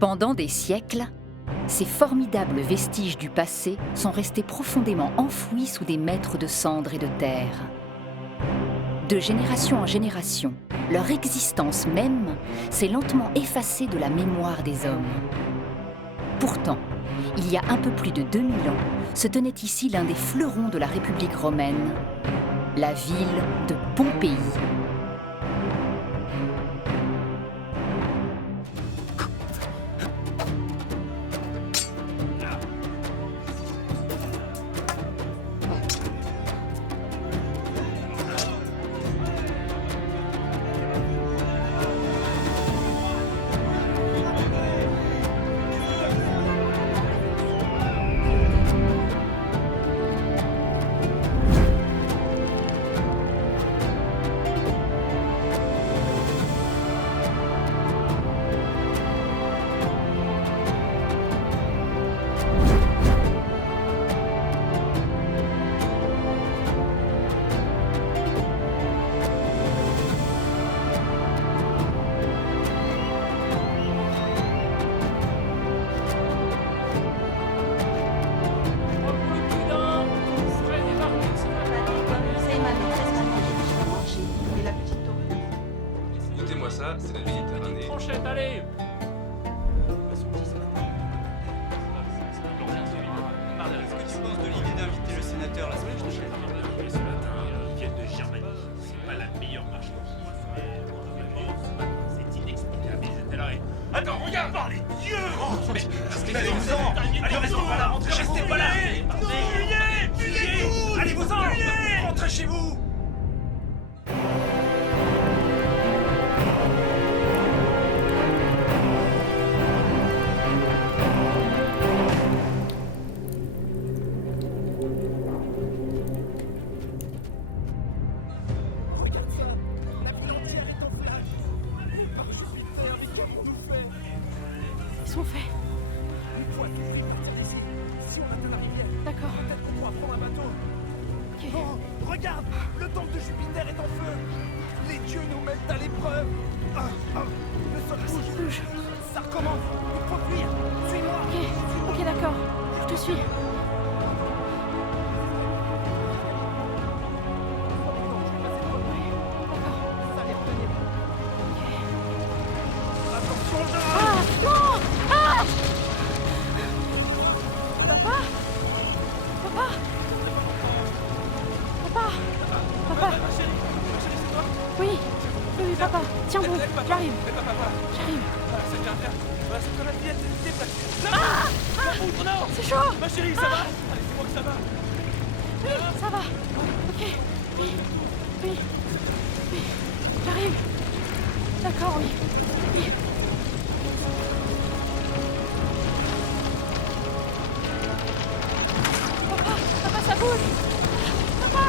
Pendant des siècles, ces formidables vestiges du passé sont restés profondément enfouis sous des mètres de cendres et de terre. De génération en génération, leur existence même s'est lentement effacée de la mémoire des hommes. Pourtant, il y a un peu plus de 2000 ans, se tenait ici l'un des fleurons de la République romaine, la ville de Pompéi. Ça, c'est la Méditerranée. Franchette, allez! Est-ce que tu penses de l'idée d'inviter le sénateur la semaine prochaine? Ce matin, ils viennent de Germanie. C'est pas la meilleure marchandise, mais c'est inexplicable. Ils étaient là et... Attends, regarde! Par les dieux! Mais allez-vous-en! Allez, restez pas là! Restez pas là! Fuyez! Allez-vous-en! Rentrez chez vous! Ils sont faits. On doit tout de suite partir d'ici. Si on atteint la rivière, D'accord. peut-être qu'on pourra prendre un bateau. Ok. Oh, regarde, le temple de Jupiter est en feu. Les dieux nous mettent à l'épreuve. Le sol bouge. Ça recommence. Il faut fuir. Suis-moi. Ok, d'accord. Je te suis. Ça les retenir. Attention, Jean. Ah, non! Ah! Papa? Papa? Papa? Papa? Ma chérie, c'est toi? Oui, papa. Tiens bon, j'arrive. Papa. J'arrive. C'est bien. C'est que la fillette s'est déplacée. Ah! Non. C'est chaud! Ma chérie, ça va? Allez, dis-moi que ça va. Oui, ça va. Ok. Oui. J'arrive. D'accord, oui. Papa, ça bouge. Papa.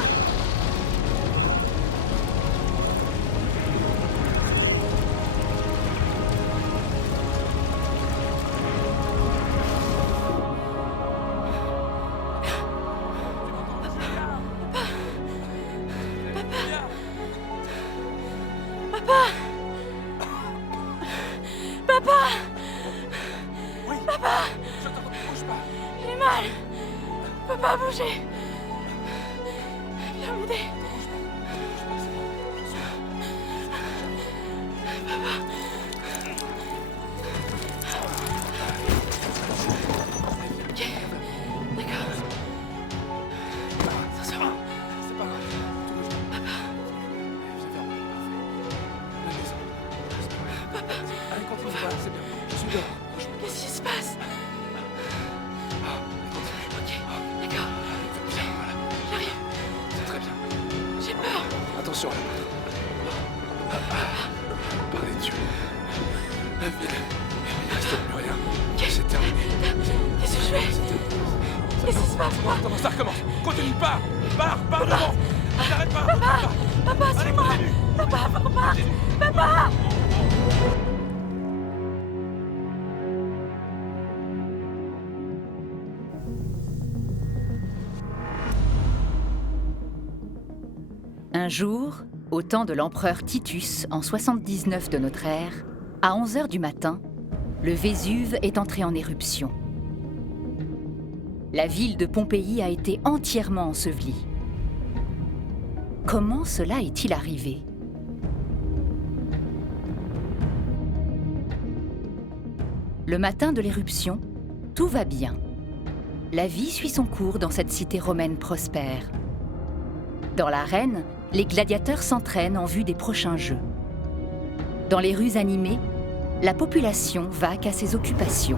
Papa. Oui. Papa. Je t'entends, bouge pas. J'ai mal. Papa, bougez. Viens m'aider. Ok, d'accord. Attention. C'est pas grave. Tout bouge pas. Viens vers moi. La maison. Allez, continue pas, c'est bien. Je suis dehors. Qu'est-ce qui se passe? Ok, d'accord. Viens, voilà. J'arrive. C'est très bien. J'ai peur. Attention. Par les dieux. La ville. Il ne reste plus rien. C'est terminé. Qu'est-ce que je fais? Qu'est-ce qui se passe? Comment ça recommence? Continue, pars devant. N'arrête pas. Papa, Allez, suis-moi. continue. Papa, Papa. Un jour, au temps de l'empereur Titus, en 79 de notre ère, à 11h du matin, le Vésuve est entré en éruption. La ville de Pompéi a été entièrement ensevelie. Comment cela est-il arrivé ? Le matin de l'éruption, tout va bien. La vie suit son cours dans cette cité romaine prospère. Dans l'arène, les gladiateurs s'entraînent en vue des prochains jeux. Dans les rues animées, la population vaque à ses occupations.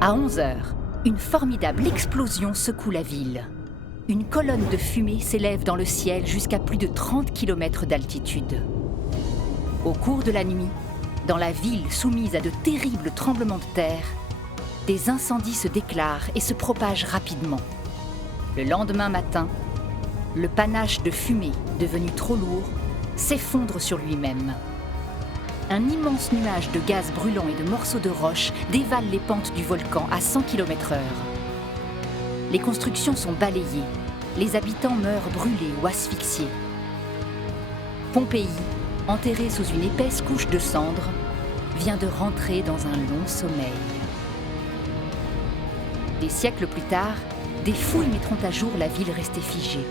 À 11h, une formidable explosion secoue la ville. Une colonne de fumée s'élève dans le ciel jusqu'à plus de 30 km d'altitude. Au cours de la nuit, dans la ville soumise à de terribles tremblements de terre, des incendies se déclarent et se propagent rapidement. Le lendemain matin, le panache de fumée, devenu trop lourd, s'effondre sur lui-même. Un immense nuage de gaz brûlant et de morceaux de roche dévale les pentes du volcan à 100 km/h. Les constructions sont balayées, les habitants meurent brûlés ou asphyxiés. Pompéi, enterrée sous une épaisse couche de cendres, vient de rentrer dans un long sommeil. Des siècles plus tard, des fouilles mettront à jour la ville restée figée.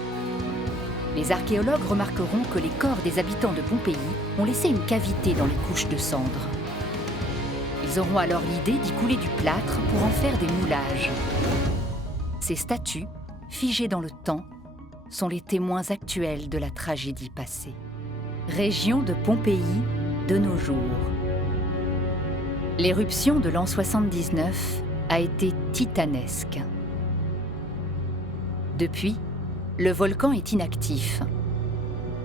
Les archéologues remarqueront que les corps des habitants de Pompéi ont laissé une cavité dans les couches de cendres. Ils auront alors l'idée d'y couler du plâtre pour en faire des moulages. Ces statues, figées dans le temps, sont les témoins actuels de la tragédie passée. Région de Pompéi de nos jours. L'éruption de l'an 79 a été titanesque. Depuis, le volcan est inactif,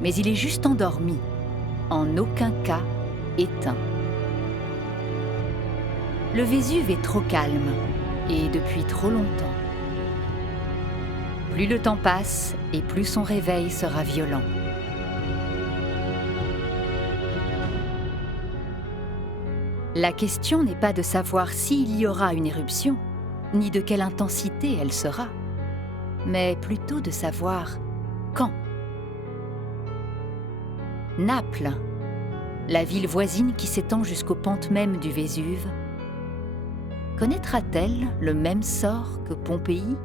mais il est juste endormi, en aucun cas éteint. Le Vésuve est trop calme, et depuis trop longtemps. Plus le temps passe, et plus son réveil sera violent. La question n'est pas de savoir s'il y aura une éruption, ni de quelle intensité elle sera, mais plutôt de savoir quand. Naples, la ville voisine qui s'étend jusqu'aux pentes mêmes du Vésuve, connaîtra-t-elle le même sort que Pompéi ?